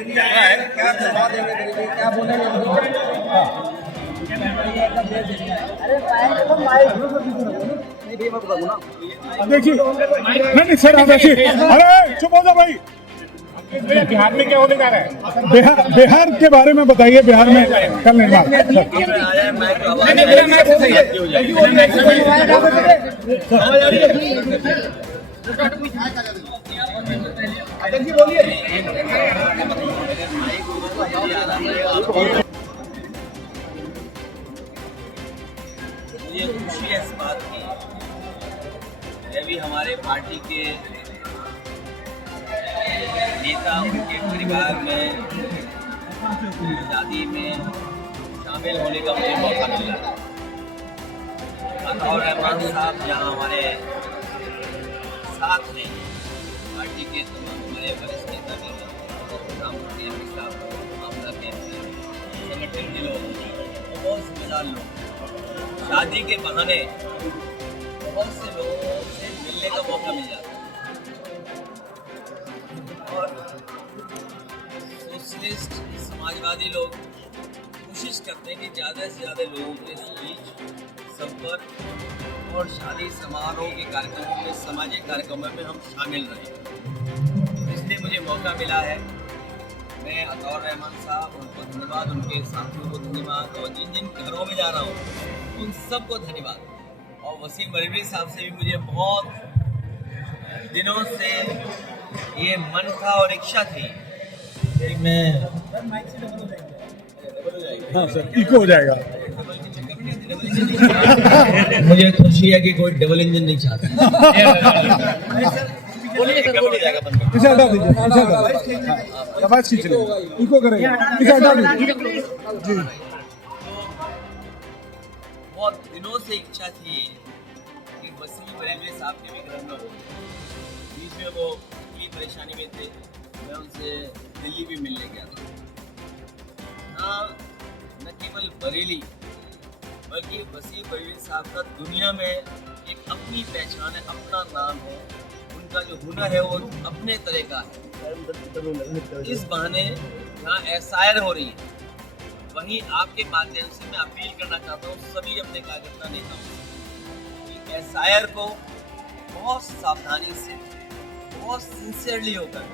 क्या दबा देंगे, क्या बोलेंगे उनको? देखिए नहीं सर, आप देखिए, अरे चुप हो जाओ भाई। बिहार में क्या होने जा रहा है? बिहार के बारे में बताइए, बिहार में कल निर्माण। मुझे खुशी है इस बात की कि अभी हमारे पार्टी के नेता उनके परिवार में शादी में शामिल होने का मुझे मौका मिला। अताउर रहमान साहब जहाँ हमारे साथ हैं, पार्टी के तमाम हमारे वरिष्ठ नेता भी हैं, राममूर्ति एमपी साहब, आमला के एमपी, संगठन के लोग, बहुत जिम्मेदार लोग, शादी के बहाने बहुत से लोगों से मिलने का मौका मिल जाता है। और सोशलिस्ट समाजवादी लोग कोशिश करते हैं कि ज़्यादा से ज़्यादा लोगों के बीच संपर्क और शादी समारोह के कार्यक्रमों में, सामाजिक कार्यक्रमों में हम शामिल रहें। इसलिए मुझे मौका मिला है। मैं अताउर रहमान साहब, उनको धन्यवाद, उनके साथियों को धन्यवाद, और जिन जिन घरों में जा रहा हूँ उन सबको धन्यवाद। और वसीम बरेलवी साहब से भी मुझे बहुत दिनों से ये मन था और इच्छा थी कि मैं हाँ सर, इको हो जाएगा। मुझे खुशी है कि कोई डबल इंजन नहीं चाहता। बोलिए सर, बोलिए। इसे हटा दीजिए, इसे हटा दीजिए। आवाज खींच लो, इको करेंगे, इसे हटा दीजिए जी। बहुत दिनों से इच्छा थी कि वसीम बरेलवी साहब के भी घर में हो। बीच में वो इतनी परेशानी में थे, मैं उनसे दिल्ली भी मिलने गया था। हाँ, न केवल बरेली बल्कि वसीम बरेलवी साहब का दुनिया में एक अपनी पहचान है, अपना नाम है। उनका जो हुनर है वो अपने तरह का है। इस बहाने जहाँ एसआईआर हो रही है, वहीं आपके माध्यम से मैं अपील करना चाहता हूँ सभी अपने कार्यकर्ता नेताओं से कि एसआईआर को बहुत सावधानी से, बहुत सिंसियरली होकर,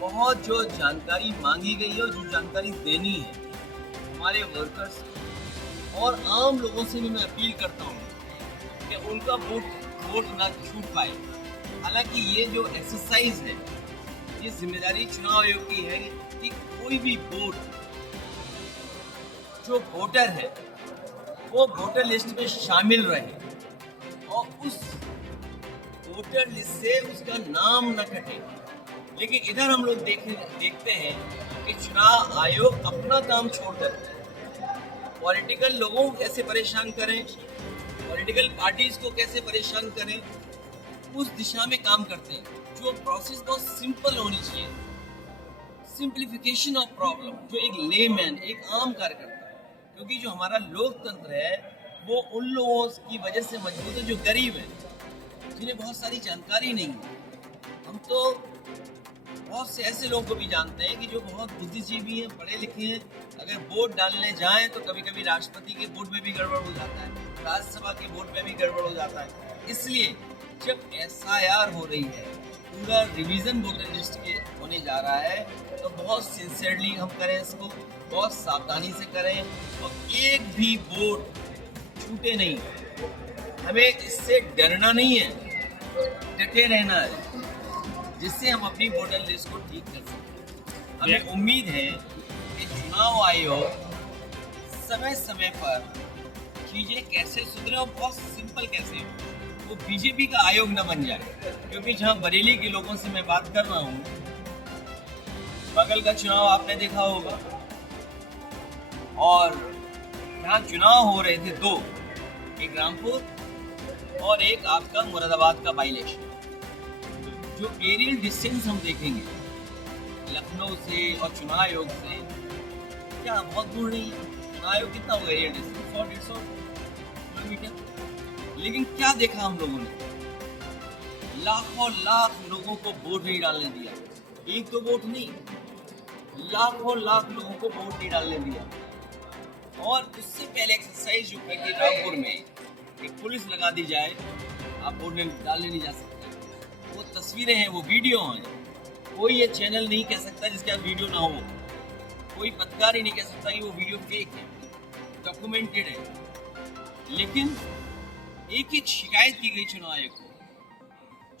बहुत जो जानकारी मांगी गई है और जो जानकारी देनी है हमारे वर्कर्स और आम लोगों से भी मैं अपील करता हूँ कि उनका वोट ना छूट पाए। हालांकि ये जो एक्सरसाइज है, ये जिम्मेदारी चुनाव आयोग की है कि कोई भी वोट जो वोटर है वो वोटर लिस्ट में शामिल रहे और उस वोटर लिस्ट से उसका नाम न कटे। लेकिन इधर हम लोग देखते हैं कि चुनाव आयोग अपना काम छोड़कर पॉलिटिकल लोगों को कैसे परेशान करें, पॉलिटिकल पार्टीज को कैसे परेशान करें, उस दिशा में काम करते हैं। जो प्रोसेस बहुत सिंपल होनी चाहिए, सिंप्लीफिकेशन ऑफ प्रॉब्लम, जो एक लेमैन, एक आम कार्यकर्ता, क्योंकि जो हमारा लोकतंत्र है वो उन लोगों की वजह से मजबूत है जो गरीब हैं, जिन्हें बहुत सारी जानकारी नहीं है। हम तो बहुत से ऐसे लोगों को भी जानते हैं कि जो बहुत बुद्धिजीवी हैं, पढ़े लिखे हैं, अगर वोट डालने जाएं तो कभी कभी राष्ट्रपति के वोट में भी गड़बड़ हो जाता है, राज्यसभा के वोट में भी गड़बड़ हो जाता है। इसलिए जब एसआईआर हो रही है, पूरा रिवीजन वोटर लिस्ट के होने जा रहा है, तो बहुत सिंसियरली हम करें इसको, बहुत सावधानी से करें और एक भी वोट छूटे नहीं। हमें इससे डरना नहीं है, डटे रहना है, जिससे हम अपनी वोटर लिस्ट को ठीक कर सकें। हमें उम्मीद है कि चुनाव आयोग समय समय पर चीज़ें कैसे सुधरे और बहुत सिंपल कैसे हो, वो बीजेपी का आयोग न बन जाए। क्योंकि जहाँ बरेली के लोगों से मैं बात कर रहा हूँ, बगल का चुनाव आपने देखा होगा, और यहाँ चुनाव हो रहे थे दो, एक रामपुर और एक आपका मुरादाबाद का बाई इलेक्शन। जो एरियल डिस्टेंस हम देखेंगे लखनऊ से और चुनाव आयोग से, क्या बहुत दूर नहीं है। चुनाव आयोग कितना होगा एरियल डिस्टेंस? 100-150 किलोमीटर। लेकिन क्या देखा हम लोगों ने? लाखों लाख लोगों को वोट नहीं डालने दिया। एक तो वोट नहीं, लाखों लाख लोगों को वोट नहीं डालने दिया। और उससे पहले एक्सरसाइज जो की थी रामपुर में, एक पुलिस लगा दी जाए, आप वोट डालने नहीं जा सकते। वो तस्वीरें हैं, वो वीडियो हैं। कोई ये चैनल नहीं कह सकता जिसके पास वीडियो ना हो, कोई पत्रकार ही नहीं कह सकता कि वो वीडियो फेक है, डॉक्यूमेंटेड है। लेकिन एक एक शिकायत की गई चुनाव आयोग को,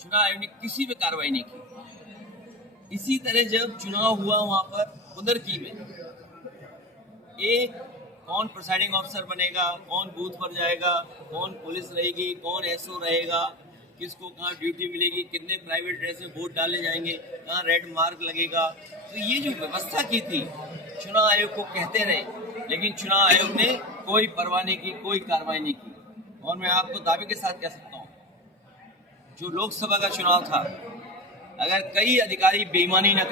चुनाव आयोग ने किसी पे कार्रवाई नहीं की। इसी तरह जब चुनाव हुआ वहां पर कुदरकी में, एक कौन प्रिसाइडिंग ऑफिसर बनेगा, कौन बूथ पर जाएगा, कौन पुलिस रहेगी, कौन एसओ रहेगा, किसको कहाँ ड्यूटी मिलेगी, कितने प्राइवेट ड्रेस में वोट डाले जाएंगे, कहाँ रेड मार्क लगेगा। तो ये जो व्यवस्था की थी, चुनाव आयोग को कहते रहे, लेकिन चुनाव आयोग ने कोई परवाह नहीं की, कोई कार्रवाई नहीं की। और मैं आपको दावे के साथ कह सकता हूँ, जो लोकसभा का चुनाव था, अगर कई अधिकारी बेईमानी न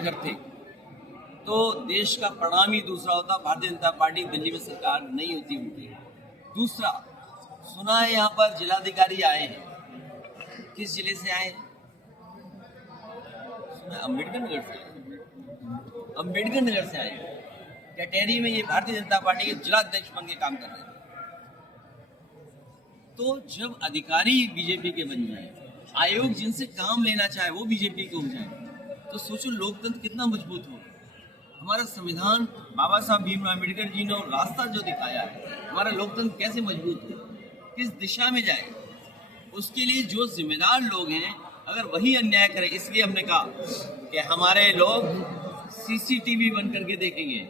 करते, तो देश का परिणाम ही दूसरा होता। भारतीय जनता पार्टी दिल्ली में सरकार नहीं होती उनकी। दूसरा, सुना है यहाँ पर जिलाधिकारी आए हैं। किस जिले से आए हैं? अम्बेडकर नगर से आए हैं। कटहरी में ये भारतीय जनता पार्टी के जिलाध्यक्ष बन के काम कर रहे थे। तो जब अधिकारी बीजेपी के बन जाए, आयोग जिनसे काम लेना चाहे वो बीजेपी के हो जाए, तो सोचो लोकतंत्र कितना मजबूत हो। हमारा संविधान बाबा साहब भीमराव अम्बेडकर जी ने रास्ता जो दिखाया है, हमारा लोकतंत्र कैसे मजबूत हो, किस दिशा में जाए, उसके लिए जो जिम्मेदार लोग हैं, अगर वही अन्याय करें। इसलिए हमने कहा कि हमारे लोग सीसीटीवी बन करके देखेंगे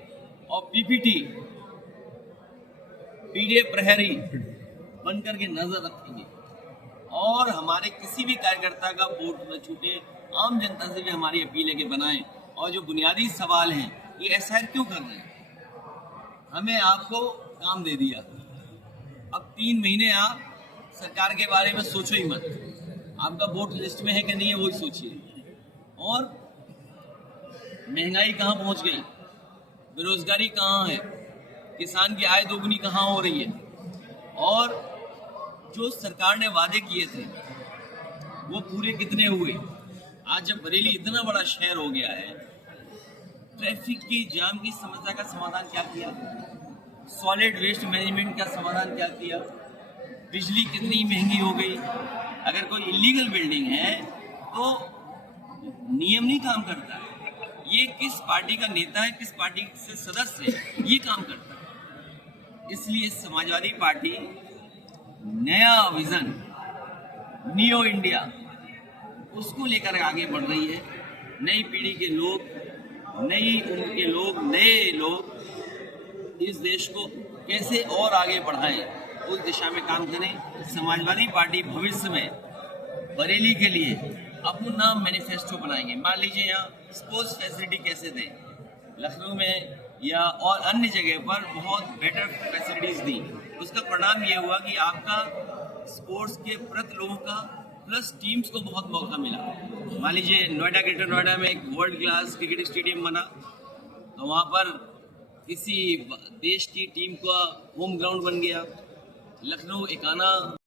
और पीपीटी, पीडीएफ प्रहरी बन करके नजर रखेंगे, और हमारे किसी भी कार्यकर्ता का वोट न छूटे। आम जनता से भी हमारी अपील है कि बनाएं। और जो बुनियादी सवाल हैं, ये एसआईआर क्यों कर रहे हैं? हमें आपको काम दे दिया, अब 3 महीने आप सरकार के बारे में सोचो ही मत। आपका वोट लिस्ट में है कि नहीं है, वही सोचिए। और महंगाई कहाँ पहुँच गई, बेरोजगारी कहाँ है, किसान की आय दोगुनी कहाँ हो रही है, और जो सरकार ने वादे किए थे वो पूरे कितने हुए। आज जब बरेली इतना बड़ा शहर हो गया है, ट्रैफिक की जाम की समस्या का समाधान क्या किया, सॉलिड वेस्ट मैनेजमेंट का समाधान क्या किया, बिजली कितनी महंगी हो गई। अगर कोई इलीगल बिल्डिंग है तो नियम नहीं काम करता है, ये किस पार्टी का नेता है, किस पार्टी से सदस्य है, ये काम करता है। इसलिए समाजवादी पार्टी नया विजन, न्यू इंडिया, उसको लेकर आगे बढ़ रही है। नई पीढ़ी के लोग, नई उम्र के लोग, नए लोग इस देश को कैसे और आगे बढ़ाएं, उस दिशा में काम करें। समाजवादी पार्टी भविष्य में बरेली के लिए अपना मैनिफेस्टो बनाएंगे। मान लीजिए यहाँ स्पोर्ट्स फैसिलिटी कैसे दें, लखनऊ में या और अन्य जगह पर बहुत बेटर फैसिलिटीज दी। उसका परिणाम ये हुआ कि आपका स्पोर्ट्स के प्रति लोगों का प्लस टीम्स को बहुत मौका मिला। मान लीजिए नोएडा, ग्रेटर नोएडा में एक वर्ल्ड क्लास क्रिकेट स्टेडियम बना, तो वहाँ पर किसी देश की टीम का होम ग्राउंड बन गया। लखनऊ एकाना